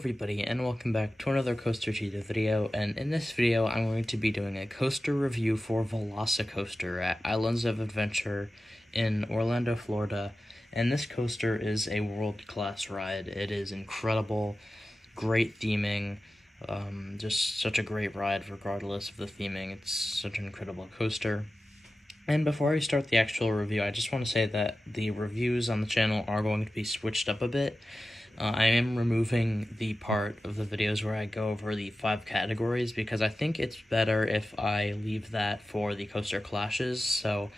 everybody, and welcome back to another Coaster Cheetah video, and in this video I'm going to be doing a coaster review for Velocicoaster at Islands of Adventure in Orlando, Florida. And this coaster is a world-class ride. It is incredible, great theming, just such a great ride regardless of the theming. It's such an incredible coaster. And before I start the actual review, I just want to say that the reviews on the channel are going to be switched up a bit. I am removing the part of the videos where I go over the 5 categories because I think it's better if I leave that for the coaster clashes. So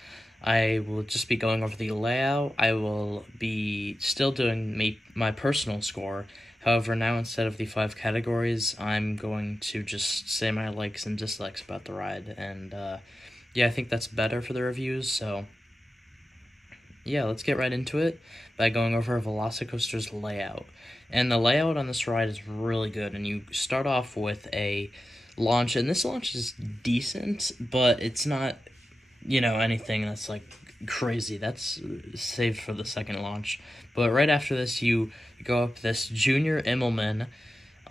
I will just be going over the layout. I will be still doing my personal score. However, now instead of the 5 categories, I'm going to just say my likes and dislikes about the ride. And yeah, I think that's better for the reviews. So yeah, let's get right into it by going over Velocicoaster's layout. And the layout on this ride is really good, and you start off with a launch, and this launch is decent, but it's not, anything that's, like, crazy. That's saved for the second launch. But right after this, you go up this Junior Immelman,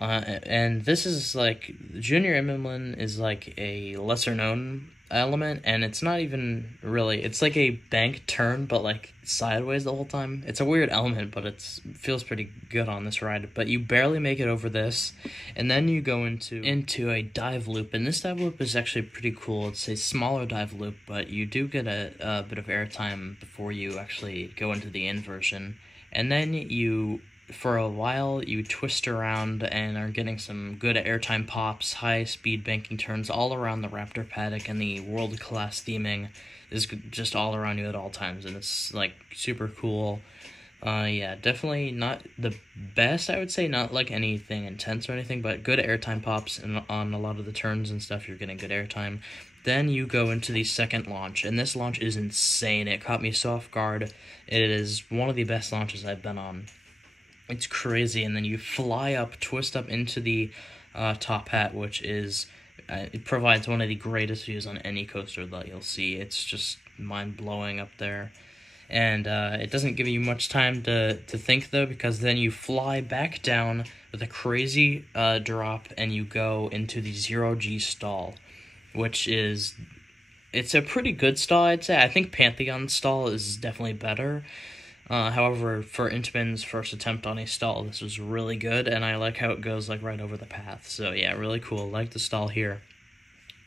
and this is, like, Junior Immelman is, like, a lesser-known element, and it's not even really, it's like a bank turn, but like sideways the whole time. It's a weird element, but it feels pretty good on this ride. But you barely make it over this, and then you go into a dive loop, and this dive loop is actually pretty cool. It's a smaller dive loop, but you do get a bit of airtime before you actually go into the inversion. And then for a while, you twist around and are getting some good airtime pops, high-speed banking turns all around the Raptor paddock, and the world-class theming is just all around you at all times, and it's, like, super cool. Yeah, definitely not the best, I would say, not, like, anything intense or anything, but good airtime pops, and on a lot of the turns and stuff, you're getting good airtime. Then you go into the second launch, and this launch is insane. It caught me so off guard. It is one of the best launches I've been on. It's crazy, and then you fly up, twist up into the top hat, which is, it provides one of the greatest views on any coaster that you'll see. It's just mind-blowing up there. And it doesn't give you much time to think, though, because then you fly back down with a crazy drop, and you go into the 0G stall, which is, it's a pretty good stall, I'd say. I think Pantheon's stall is definitely better. However, for Intamin's first attempt on a stall, this was really good, and I like how it goes, like, right over the path. So, yeah, really cool. Like the stall here.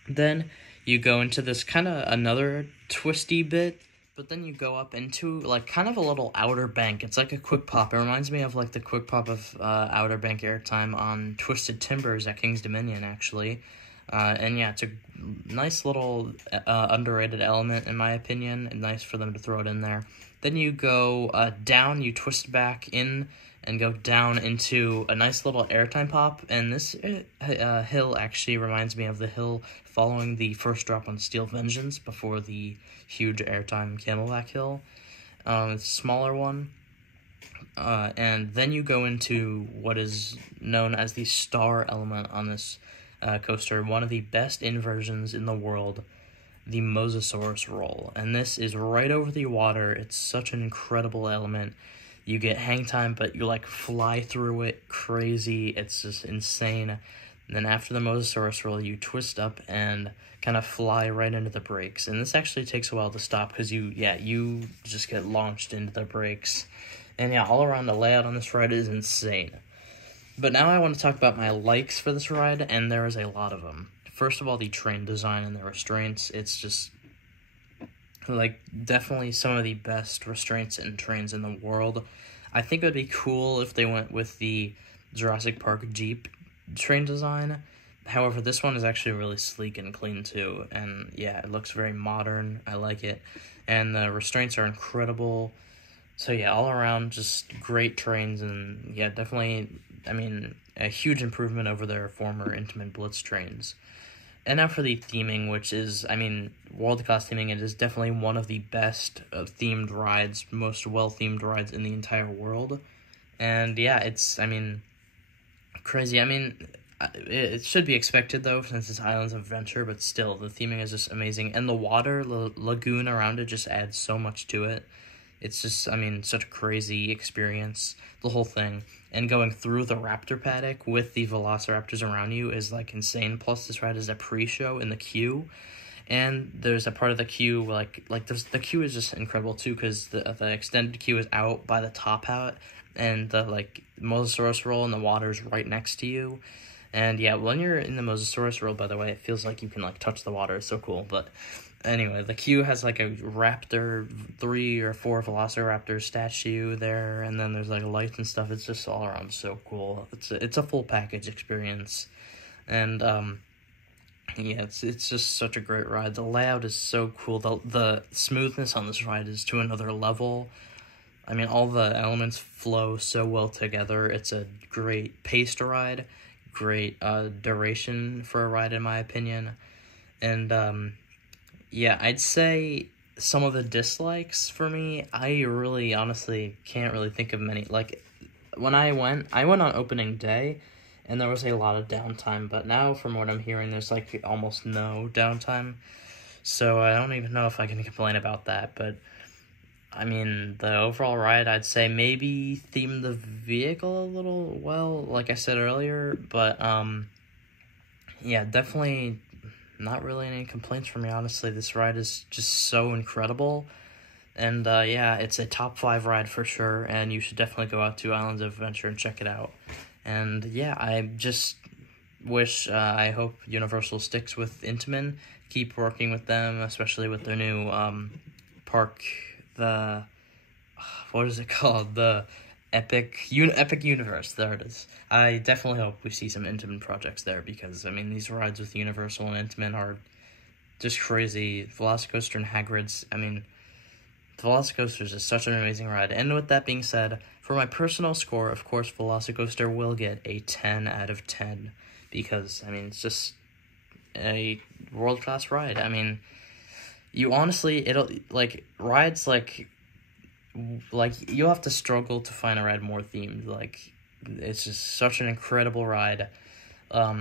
Then you go into this kind of another twisty bit, but then you go up into, like, kind of a little outer bank. It's like a quick pop. It reminds me of, like, the quick pop of outer bank airtime on Twisted Timbers at King's Dominion, actually. And yeah, it's a nice little underrated element, in my opinion, and nice for them to throw it in there. Then you go down, you twist back in, and go down into a nice little airtime pop, and this hill actually reminds me of the hill following the first drop on Steel Vengeance before the huge airtime Camelback hill. It's a smaller one. And then you go into what is known as the star element on this coaster, one of the best inversions in the world, the Mosasaurus roll. And this is right over the water. It's such an incredible element. You get hang time, but you, like, fly through it crazy. It's just insane. And then after the Mosasaurus roll, you twist up and kind of fly right into the brakes. And this actually takes a while to stop because you just get launched into the brakes. And yeah, all around the layout on this ride is insane. But now I want to talk about my likes for this ride, and there is a lot of them. First of all, the train design and the restraints. It's just, like, definitely some of the best restraints and trains in the world. I think it would be cool if they went with the Jurassic Park Jeep train design. However, this one is actually really sleek and clean, too. And, yeah, it looks very modern. I like it. And the restraints are incredible. So, yeah, all around, just great trains. And, yeah, definitely, I mean, a huge improvement over their former Intamin Blitz trains. And now for the theming, which is, I mean, world-class theming. It is definitely one of the best themed rides, most well-themed rides in the entire world. And, yeah, it's, I mean, crazy. I mean, it should be expected, though, since it's Islands of Adventure, but still, the theming is just amazing. And the water, the lagoon around it just adds so much to it. It's just, I mean, such a crazy experience, the whole thing. And going through the raptor paddock with the velociraptors around you is, like, insane. Plus, this ride is a pre-show in the queue. And there's a part of the queue, the queue is just incredible, too, because the extended queue is out by the top hat, and the, Mosasaurus roll in the water is right next to you. And, yeah, when you're in the Mosasaurus roll, by the way, it feels like you can, touch the water. It's so cool, but... Anyway, the queue has, a raptor, 3 or 4 velociraptor statue there, and then there's, lights and stuff. It's just all around so cool. It's a full package experience, and, yeah, it's just such a great ride. The layout is so cool. The smoothness on this ride is to another level. I mean, all the elements flow so well together. It's a great paced ride, great, duration for a ride, in my opinion, and, yeah, I'd say some of the dislikes for me, I really honestly can't really think of many. When I went on opening day, and there was a lot of downtime, but now from what I'm hearing, there's almost no downtime, so I don't even know if I can complain about that. But I mean, the overall ride, I'd say maybe theme the vehicle a little well, like I said earlier, but yeah, definitely not really any complaints from me, honestly. This ride is just so incredible, and yeah, it's a top 5 ride for sure, and you should definitely go out to Islands of Adventure and check it out. And yeah, I just wish, I hope Universal sticks with Intamin, keep working with them, especially with their new park, what is it called, the Epic Universe, there it is. I definitely hope we see some Intamin projects there, because, I mean, these rides with Universal and Intamin are just crazy. Velocicoaster and Hagrid's, I mean, the Velocicoaster is just such an amazing ride. And with that being said, for my personal score, of course, Velocicoaster will get a 10 out of 10, because, I mean, it's just a world-class ride. I mean, you honestly, rides you'll have to struggle to find a ride more themed. It's just such an incredible ride. I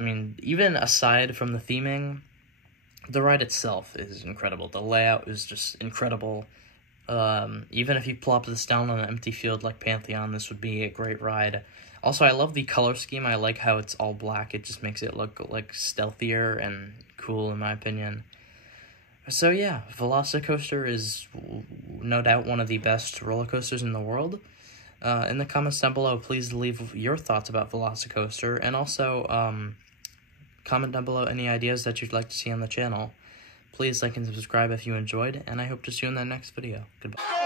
mean, even aside from the theming, the ride itself is incredible. The layout is just incredible. Even if you plop this down on an empty field like Pantheon, this would be a great ride. Also, I love the color scheme. I like how it's all black. It just makes it look, stealthier and cool, in my opinion. So yeah, Velocicoaster is no doubt one of the best roller coasters in the world. In the comments down below, please leave your thoughts about Velocicoaster, and also comment down below any ideas that you'd like to see on the channel. Please like and subscribe if you enjoyed, and I hope to see you in the next video. Goodbye.